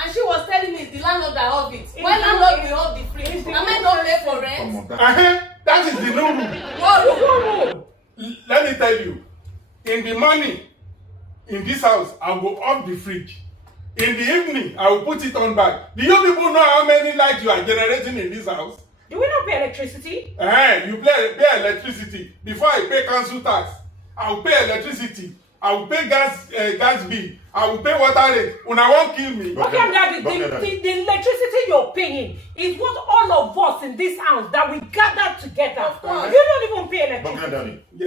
And she was telling me it's the landlord that hold it. Why landlord will hold the fridge? Am I not pay for rent? That is the new rule. What rule? Let me tell you, in the morning, in this house, I will off the fridge. In the evening, I will put it on back. Do you people know how many lights you are generating in this house? Do we not pay electricity? You pay electricity. Before I pay council tax, I will pay electricity. I will pay gas bill. I will pay water rate. When I won't kill me. Okay, Daddy, the electricity you're paying is what all of us in this house that we gathered together. Of course. You don't even pay electricity. Yeah.